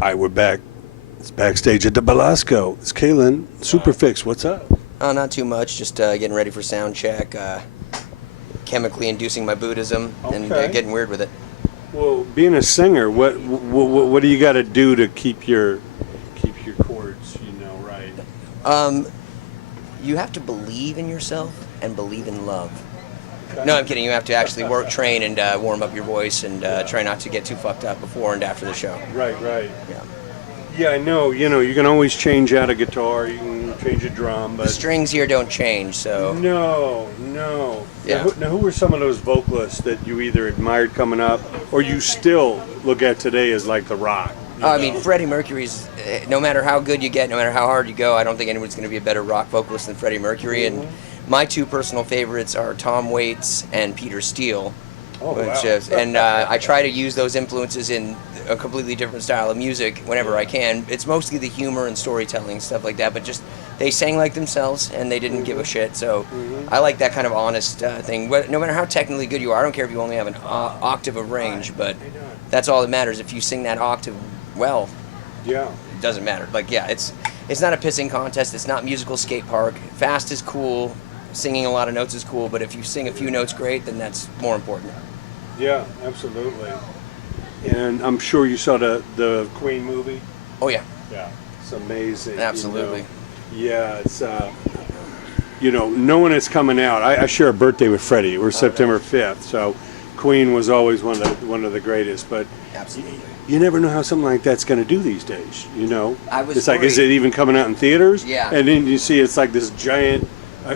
All right, we're back. It's backstage at the Belasco. It's Kalen, SUPERFIX. What's up? Oh, not too much. Just getting ready for sound check. Chemically inducing my Buddhism and getting weird with it. Well, being a singer, what do you got to do to keep your chords, right? You have to believe in yourself and believe in love. Okay. No, I'm kidding. You have to actually train, and warm up your voice, and try not to get too fucked up before and after the show. Right. Yeah. Yeah, I know. You can always change out a guitar. You can change a drum, but the strings here don't change. So no. Yeah. Now, who were some of those vocalists that you either admired coming up, or you still look at today as like the rock? I mean, Freddie Mercury's. No matter how good you get, no matter how hard you go, I don't think anyone's going to be a better rock vocalist than Freddie Mercury. And my two personal favorites are Tom Waits and Peter Steele. Oh, wow. I try to use those influences in a completely different style of music whenever I can. It's mostly the humor and storytelling, stuff like that, but just they sang like themselves and they didn't give a shit. So I like that kind of honest thing. No matter how technically good you are, I don't care if you only have an octave of range, but that's all that matters. If you sing that octave well, yeah, it doesn't matter. Like, yeah, it's not a pissing contest. It's not musical skate park. Fast is cool. Singing a lot of notes is cool, but if you sing a few notes great, then that's more important. Yeah, absolutely. And I'm sure you saw the Queen movie. Oh yeah. Yeah, it's amazing. Absolutely. Yeah, it's knowing it's coming out. I share a birthday with Freddie. We're September 5th, so Queen was always one of the greatest. But absolutely, you never know how something like that's going to do these days. It's like, is it even coming out in theaters? Yeah. And then you see it's like this giant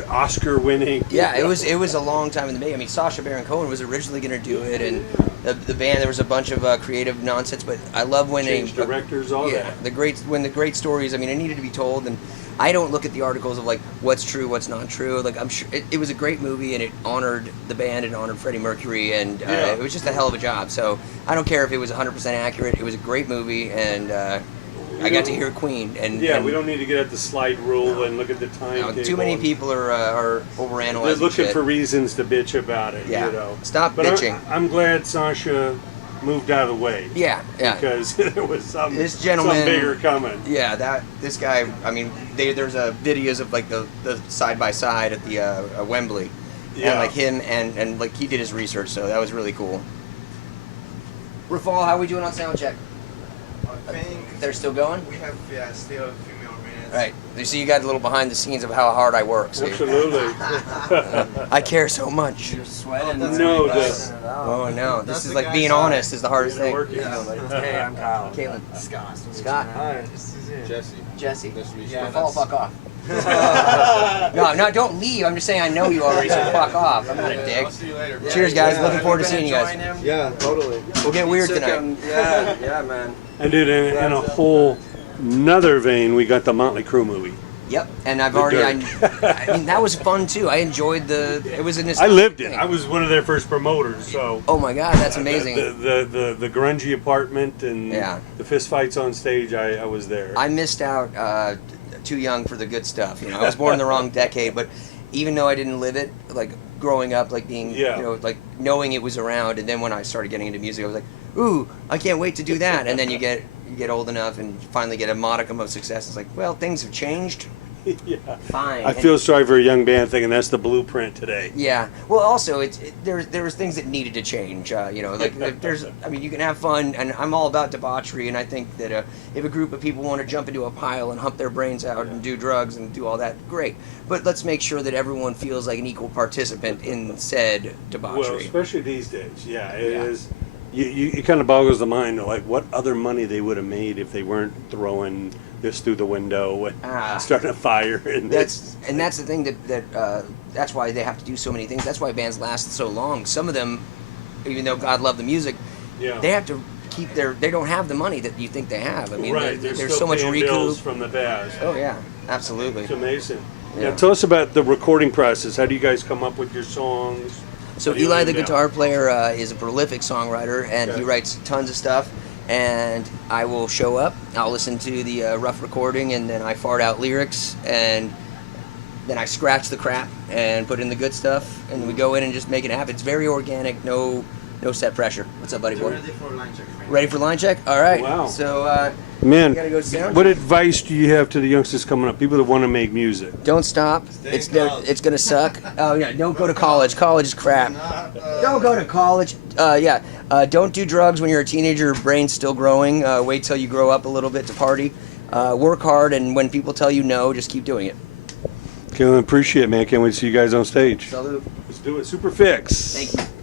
Oscar-winning. Yeah, it was a long time in the making. I mean, Sacha Baron Cohen was originally going to do it, and the band, there was a bunch of creative nonsense. But I love when directors, all that. When the great stories. I mean, it needed to be told, and I don't look at the articles of like what's true, what's not true. Like, I'm sure it was a great movie, and it honored the band and honored Freddie Mercury, and it was just a hell of a job. So I don't care if it was 100% accurate. It was a great movie, and I got to hear Queen, and we don't need to get at the slide rule and look at the time. Too many people are overanalyzing. They're looking shit. For reasons to bitch about it. Yeah, stop bitching. I'm glad Sasha moved out of the way. Yeah. Because there was some bigger coming. Yeah, this guy. I mean, there's videos of like the side by side at the Wembley, and like him and like he did his research, so that was really cool. Rafal, how are we doing on sound check? I think they're still going? We have still a few more minutes. Right. You see, you got a little behind the scenes of how hard I work. See? Absolutely. I care so much. You're sweating. No, oh no, this is like being honest is the hardest thing. Hey, I'm Kyle. Caitlin. Scott. Hi. Jesse. Yeah, Fuck off. No, don't leave. I'm just saying I know you already, so fuck off. I'm not a dick. I'll see you later. Cheers, guys. Looking forward to seeing you guys. Yeah, totally. We'll get weird tonight. Yeah, man. And dude, in a whole nother vein, we got the Motley Crue movie. Yep, and I've already. I mean, that was fun too. I enjoyed it was a I lived it. I was one of their first promoters. So. Oh my God, that's amazing. The grungy apartment and the fist fights on stage. I was there. I missed out. Too young for the good stuff. I was born in the wrong decade, but even though I didn't live it, like growing up, like being, like knowing it was around, and then when I started getting into music, I was like, ooh, I can't wait to do that. And then you get old enough and finally get a modicum of success. It's like, well, things have changed. Yeah. Fine. I feel sorry for a young band thinking that's the blueprint today. Yeah. Well, also, there was things that needed to change. Like you can have fun, and I'm all about debauchery, and I think that if a group of people want to jump into a pile and hump their brains out and do drugs and do all that, great. But let's make sure that everyone feels like an equal participant in said debauchery. Well, especially these days. Yeah, it is. It kind of boggles the mind, like what other money they would have made if they weren't throwing this through the window and starting a fire. That's the thing that's why they have to do so many things. That's why bands last so long. Some of them, even though God love the music, they have to keep they don't have the money that you think they have. I mean, there's so much recoup from the past. Oh yeah, absolutely. It's amazing. Yeah. Now tell us about the recording process. How do you guys come up with your songs? So Eli, the guitar player, is a prolific songwriter, and he writes tons of stuff. And I will show up, I'll listen to the rough recording, and then I fart out lyrics, and then I scratch the crap and put in the good stuff, and we go in and just make it happen. It's very organic, no no set pressure. What's up, buddy boy? Ready for line check. Ready for line check? All right. Wow. So Man, we gotta go sound what check. advice do you have to the youngsters coming up? People that want to make music. Don't stop. It's gonna suck. Oh yeah. Don't go to college. College is crap. Don't go to college. Don't do drugs when you're a teenager. Your brain's still growing. Wait till you grow up a little bit to party. Work hard, and when people tell you no, just keep doing it. Okay, well, appreciate it, man. Can't wait to see you guys on stage. Salute. Let's do it. SUPERFIX. Thank you.